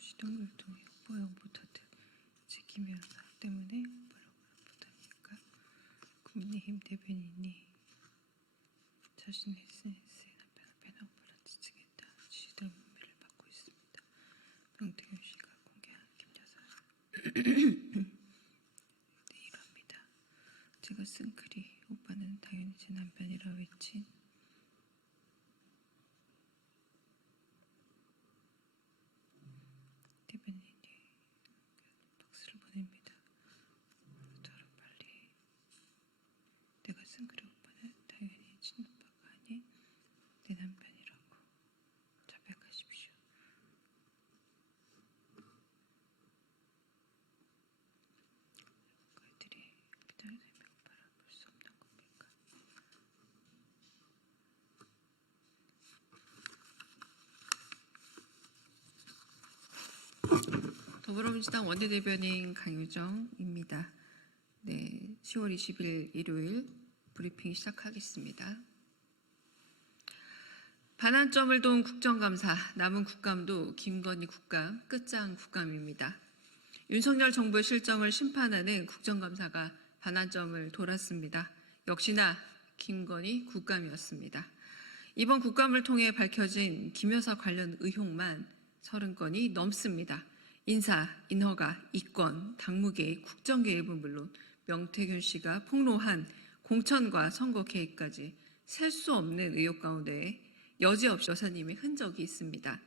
시동을 통해 후보형 못하듯 지키면서 때문에 오빠라고 못합니까? 국민의힘 대변인이 자신의 SNS에 남편을 배나 오빠라 지지겠다 지지자들 문매를 받고 있습니다. 명태균 씨가 공개한 김 여사 네, 이럽니다. 제가 쓴 글이 오빠는 당연히 제 남편이라 외친 대변인이 박수를 보냅니다. 더러 빨리 내가 쓴 글의 오빠는 당연히 친오빠가 아닌 내 남편이라고 자백하십시오. 그들이 비단을 세며 오빠라 볼 수 없는 겁니까? 더불어민주당 원내대변인 강유정입니다. 네, 10월 20일 일요일 브리핑 시작하겠습니다. 반환점을 돈 국정감사, 남은 국감도 김건희 국감, 끝장 국감입니다. 윤석열 정부의 실정을 심판하는 국정감사가 반환점을 돌았습니다. 역시나 김건희 국감이었습니다. 이번 국감을 통해 밝혀진 김 여사 관련 의혹만 30건이 넘습니다. 인사, 인허가, 이권, 당무개입, 국정개입은 물론 명태균 씨가 폭로한 공천과 선거 개입까지 셀 수 없는 의혹 가운데 여지없이 여사님의 흔적이 있습니다.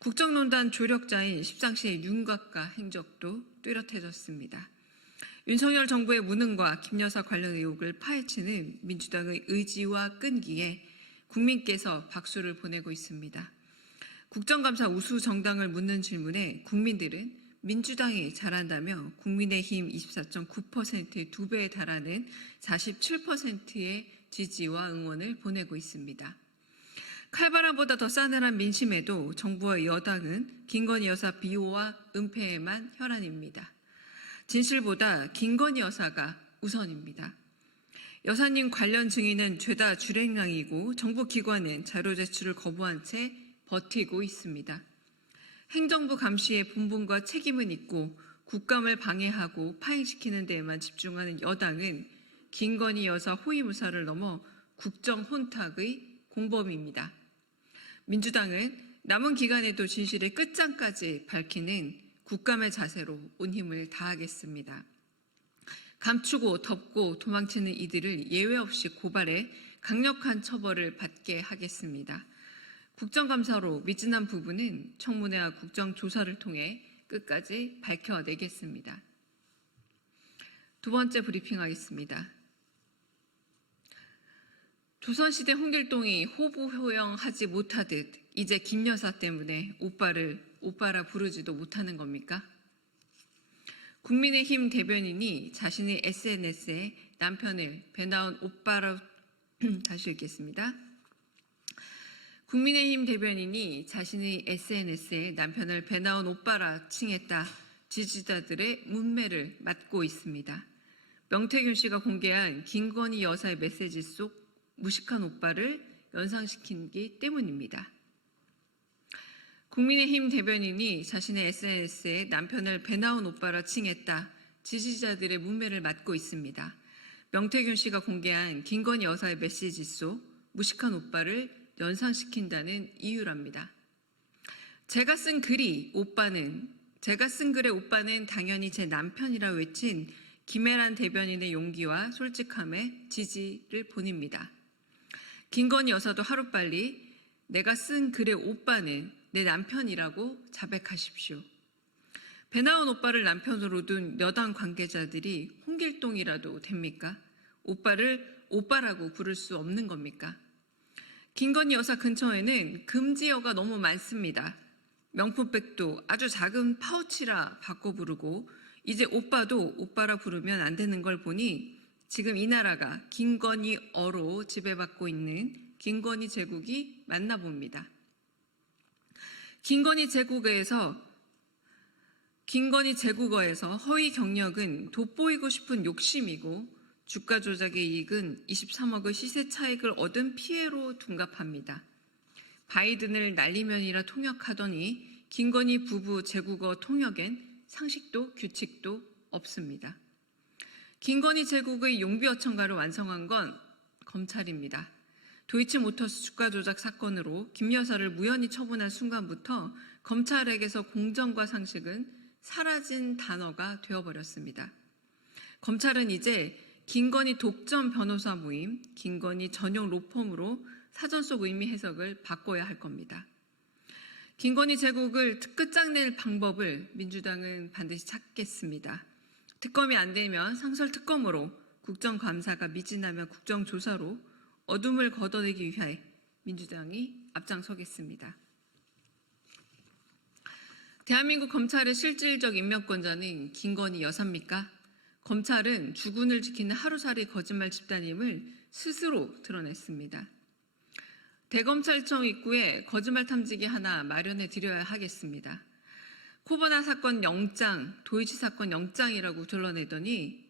국정농단 조력자인 십상시의 윤곽과 행적도 뚜렷해졌습니다. 윤석열 정부의 무능과 김 여사 관련 의혹을 파헤치는 민주당의 의지와 끈기에 국민께서 박수를 보내고 있습니다. 국정감사 우수 정당을 묻는 질문에 국민들은 민주당이 잘한다며 국민의힘 24.9%의 2배에 달하는 47%의 지지와 응원을 보내고 있습니다. 칼바람보다 더 싸늘한 민심에도 정부와 여당은 김건희 여사 비호와 은폐에만 혈안입니다. 진실보다 김건희 여사가 우선입니다. 여사님 관련 증인은 죄다 주랭랑이고 정부 기관은 자료 제출을 거부한 채 버티고 있습니다. 행정부 감시에 본분과 책임은 있고 국감을 방해하고 파행시키는 데에만 집중하는 여당은 김건희 여사 호위무사를 넘어 국정 혼탁의 공범입니다. 민주당은 남은 기간에도 진실의 끝장까지 밝히는 국감의 자세로 온 힘을 다하겠습니다. 감추고 덮고 도망치는 이들을 예외 없이 고발해 강력한 처벌을 받게 하겠습니다. 국정감사로 미진한 부분은 청문회와 국정조사를 통해 끝까지 밝혀내겠습니다. 두 번째 브리핑하겠습니다. 조선시대 홍길동이 호부호영하지 못하듯 이제 김 여사 때문에 오빠를 오빠라 부르지도 못하는 겁니까? 국민의힘 대변인이 자신의 SNS에 남편을 배나온 오빠라 다시 읽겠습니다. 국민의힘 대변인이 자신의 SNS에 남편을 배나온 오빠라 칭했다. 지지자들의 문매를 맞고 있습니다. 명태균 씨가 공개한 김건희 여사의 메시지 속 무식한 오빠를 연상시키기 때문입니다. 국민의힘 대변인이 자신의 SNS에 남편을 배나온 오빠라 칭했다. 지지자들의 문매를 맞고 있습니다. 명태균 씨가 공개한 김건희 여사의 메시지 속 무식한 오빠를 연상시킨다는 이유랍니다. 제가 쓴 글의 오빠는 당연히 제 남편이라 외친 김혜란 대변인의 용기와 솔직함에 지지를 보냅니다. 김건희 여사도 하루빨리 내가 쓴 글의 오빠는 내 남편이라고 자백하십시오. 배나온 오빠를 남편으로 둔 여당 관계자들이 홍길동이라도 됩니까? 오빠를 오빠라고 부를 수 없는 겁니까? 김건희 여사 근처에는 금지어가 너무 많습니다. 명품백도 아주 작은 파우치라 바꿔 부르고 이제 오빠도 오빠라 부르면 안 되는 걸 보니 지금 이 나라가 김건희어로 지배받고 있는 김건희 제국이 맞나 봅니다. 김건희 제국어에서 허위 경력은 돋보이고 싶은 욕심이고 주가 조작의 이익은 23억의 시세 차익을 얻은 피해로 둔갑합니다. 바이든을 날리면이라 통역하더니 김건희 부부 제국어 통역엔 상식도 규칙도 없습니다. 김건희 제국의 용비어천가를 완성한 건 검찰입니다. 도이치모터스 주가 조작 사건으로 김 여사를 무혐의 처분한 순간부터 검찰에게서 공정과 상식은 사라진 단어가 되어버렸습니다. 검찰은 이제 김건희 독점 변호사 모임, 김건희 전용 로펌으로 사전 속 의미 해석을 바꿔야 할 겁니다. 김건희 제국을 끝장낼 방법을 민주당은 반드시 찾겠습니다. 특검이 안 되면 상설특검으로, 국정감사가 미진하면 국정조사로 어둠을 걷어내기 위해 민주당이 앞장서겠습니다. 대한민국 검찰의 실질적 임명권자는 김건희 여사입니까? 검찰은 주군을 지키는 하루살이 거짓말 집단임을 스스로 드러냈습니다. 대검찰청 입구에 거짓말 탐지기 하나 마련해 드려야 하겠습니다. 코바나 사건 영장, 도이치 사건 영장이라고 둘러내더니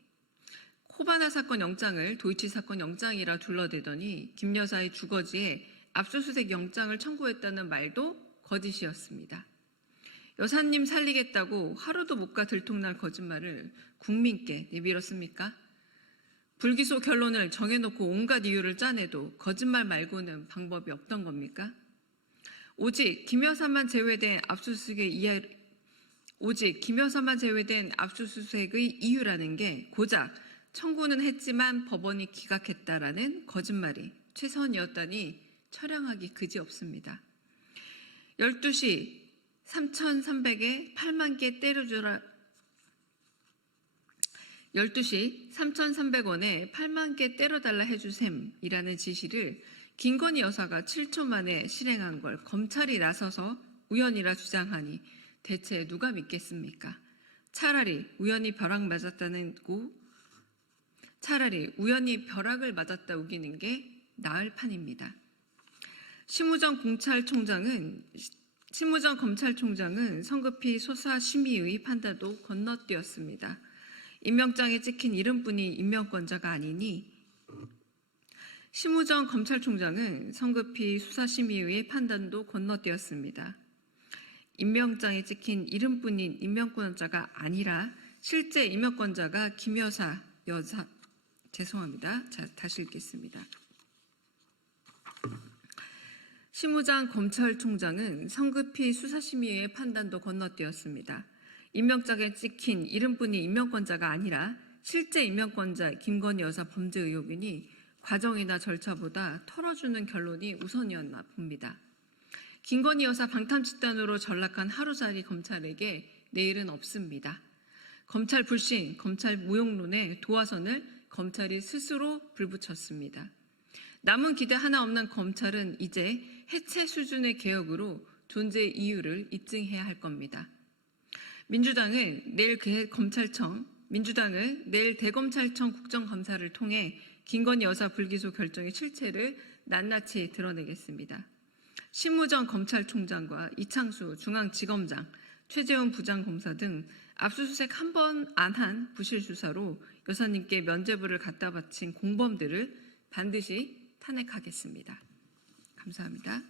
코바나 사건 영장을 도이치 사건 영장이라 둘러대더니 김 여사의 주거지에 압수수색 영장을 청구했다는 말도 거짓이었습니다. 여사님 살리겠다고 하루도 못 가 들통날 거짓말을 국민께 내밀었습니까? 불기소 결론을 정해놓고 온갖 이유를 짜내도 거짓말 말고는 방법이 없던 겁니까? 오직 김 여사만 제외된 압수수색의 이유라는 게 고작 청구는 했지만 법원이 기각했다라는 거짓말이 최선이었다니 처량하기 그지없습니다. 12시 3,300에 8만 개 때려주라. 12시 3,300원에 8만 개 때려달라 해주셈이라는 지시를 김건희 여사가 7초 만에 실행한 걸 검찰이 나서서 우연이라 주장하니 대체 누가 믿겠습니까? 차라리 우연히 벼락을 맞았다 우기는 게 나을 판입니다. 심우정 검찰총장은 성급히 수사심의의 판단도 건너뛰었습니다. 임명장에 찍힌 이름뿐인 임명권자가 아니니 심우정 검찰총장은 성급히 수사심의의 판단도 건너뛰었습니다. 임명장에 찍힌 이름뿐인 임명권자가 아니라 실제 임명권자가 김 여사 죄송합니다. 자, 다시 읽겠습니다. 심우정 검찰총장은 성급히 수사심의의 판단도 건너뛰었습니다. 임명장에 찍힌 이름뿐인 임명권자가 아니라 실제 임명권자 김건희 여사 범죄 의혹이니 과정이나 절차보다 털어주는 결론이 우선이었나 봅니다. 김건희 여사 방탐 집단으로 전락한 하루살이 검찰에게 내일은 없습니다. 검찰 불신, 검찰 무용론에 도화선을 검찰이 스스로 불붙였습니다. 남은 기대 하나 없는 검찰은 이제 해체 수준의 개혁으로 존재의 이유를 입증해야 할 겁니다. 민주당은 내일 대검찰청 국정감사를 통해 김건희 여사 불기소 결정의 실체를 낱낱이 드러내겠습니다. 심우정 검찰총장과 이창수 중앙지검장, 최재훈 부장검사 등 압수수색 한 번 안 한 부실 수사로 여사님께 면죄부를 갖다 바친 공범들을 반드시 탄핵하겠습니다. 감사합니다.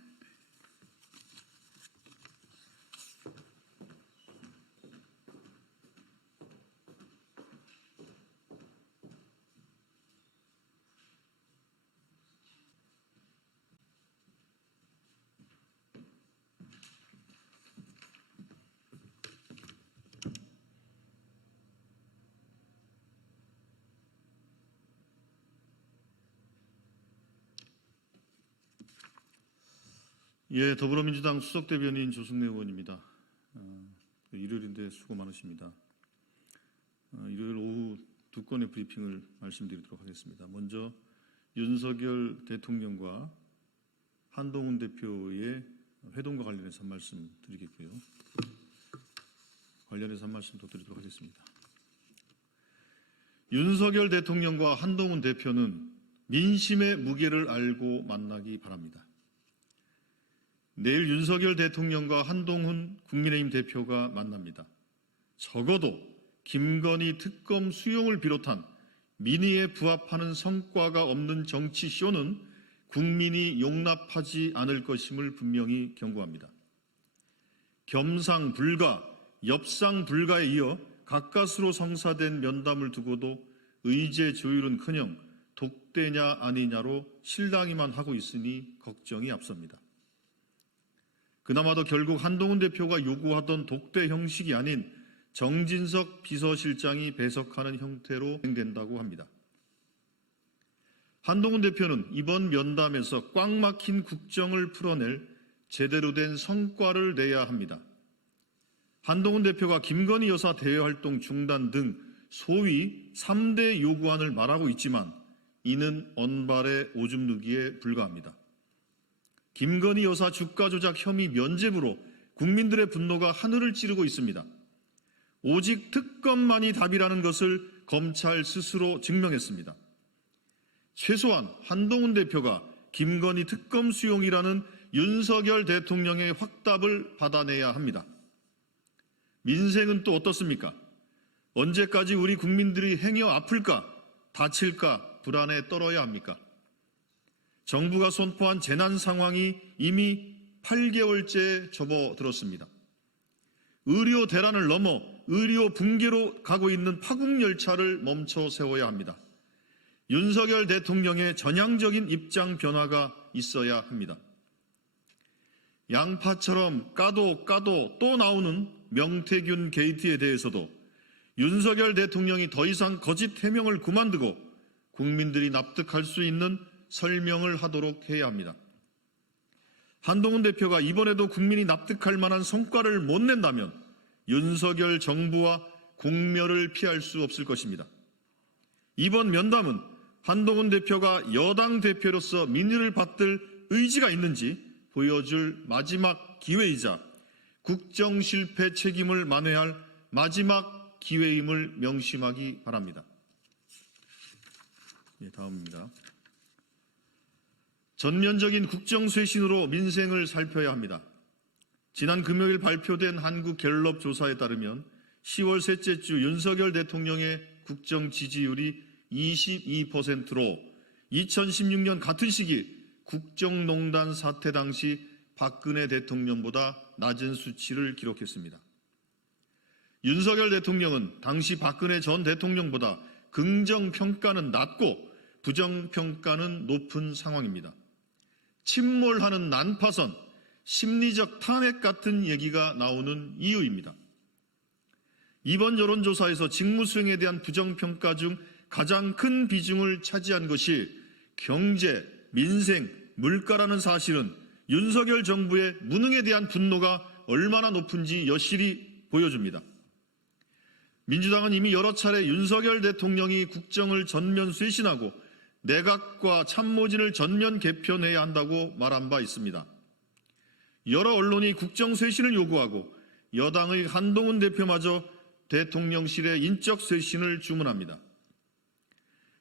예, 더불어민주당 수석대변인 조승래 의원입니다. 일요일인데 수고 많으십니다. 일요일 오후 두 건의 브리핑을 말씀드리도록 하겠습니다. 먼저 윤석열 대통령과 한동훈 대표의 회동과 관련해서 한 말씀 드리겠고요. 관련해서 한 말씀 더 드리도록 하겠습니다. 윤석열 대통령과 한동훈 대표는 민심의 무게를 알고 만나기 바랍니다. 내일 윤석열 대통령과 한동훈 국민의힘 대표가 만납니다. 적어도 김건희 특검 수용을 비롯한 민의에 부합하는 성과가 없는 정치쇼는 국민이 용납하지 않을 것임을 분명히 경고합니다. 겸상 불가, 엽상 불가에 이어 가까스로 성사된 면담을 두고도 의제 조율은커녕 독대냐 아니냐로 실랑이만 하고 있으니 걱정이 앞섭니다. 그나마도 결국 한동훈 대표가 요구하던 독대 형식이 아닌 정진석 비서실장이 배석하는 형태로 진행된다고 합니다. 한동훈 대표는 이번 면담에서 꽉 막힌 국정을 풀어낼 제대로 된 성과를 내야 합니다. 한동훈 대표가 김건희 여사 대외활동 중단 등 소위 3대 요구안을 말하고 있지만 이는 언발의 오줌 누기에 불과합니다. 김건희 여사 주가 조작 혐의 면죄부로 국민들의 분노가 하늘을 찌르고 있습니다. 오직 특검만이 답이라는 것을 검찰 스스로 증명했습니다. 최소한 한동훈 대표가 김건희 특검 수용이라는 윤석열 대통령의 확답을 받아내야 합니다. 민생은 또 어떻습니까? 언제까지 우리 국민들이 행여 아플까, 다칠까 불안에 떨어야 합니까? 정부가 선포한 재난 상황이 이미 8개월째 접어들었습니다. 의료 대란을 넘어 의료 붕괴로 가고 있는 파국열차를 멈춰 세워야 합니다. 윤석열 대통령의 전향적인 입장 변화가 있어야 합니다. 양파처럼 까도 또 나오는 명태균 게이트에 대해서도 윤석열 대통령이 더 이상 거짓 해명을 그만두고 국민들이 납득할 수 있는 설명을 하도록 해야 합니다. 한동훈 대표가 이번에도 국민이 납득할 만한 성과를 못 낸다면 윤석열 정부와 공멸을 피할 수 없을 것입니다. 이번 면담은 한동훈 대표가 여당 대표로서 민의를 받들 의지가 있는지 보여줄 마지막 기회이자 국정 실패 책임을 만회할 마지막 기회임을 명심하기 바랍니다. 다음입니다. 전면적인 국정 쇄신으로 민생을 살펴야 합니다. 지난 금요일 발표된 한국갤럽 조사에 따르면 10월 셋째 주 윤석열 대통령의 국정 지지율이 22%로 2016년 같은 시기 국정농단 사태 당시 박근혜 대통령보다 낮은 수치를 기록했습니다. 윤석열 대통령은 당시 박근혜 전 대통령보다 긍정평가는 낮고 부정평가는 높은 상황입니다. 침몰하는 난파선, 심리적 탄핵 같은 얘기가 나오는 이유입니다. 이번 여론조사에서 직무수행에 대한 부정평가 중 가장 큰 비중을 차지한 것이 경제, 민생, 물가라는 사실은 윤석열 정부의 무능에 대한 분노가 얼마나 높은지 여실히 보여줍니다. 민주당은 이미 여러 차례 윤석열 대통령이 국정을 전면 쇄신하고 내각과 참모진을 전면 개편해야 한다고 말한 바 있습니다. 여러 언론이 국정 쇄신을 요구하고 여당의 한동훈 대표마저 대통령실의 인적 쇄신을 주문합니다.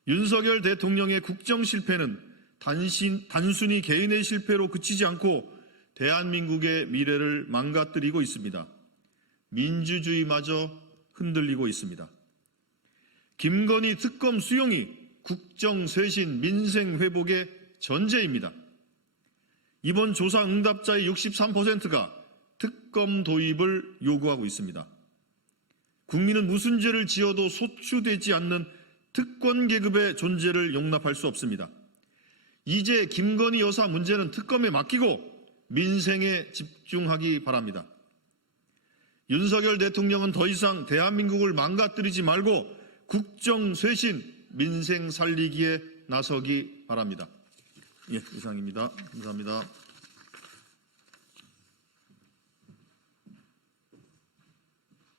윤석열 대통령의 국정 실패는 단순히 개인의 실패로 그치지 않고 대한민국의 미래를 망가뜨리고 있습니다. 민주주의마저 흔들리고 있습니다. 김건희 특검 수용이 국정 쇄신, 민생 회복의 전제입니다. 이번 조사 응답자의 63%가 특검 도입을 요구하고 있습니다. 국민은 무슨 죄를 지어도 소추되지 않는 특권 계급의 존재를 용납할 수 없습니다. 이제 김건희 여사 문제는 특검에 맡기고 민생에 집중하기 바랍니다. 윤석열 대통령은 더 이상 대한민국을 망가뜨리지 말고 국정 쇄신, 민생 살리기에 나서기 바랍니다. 이상입니다. 감사합니다.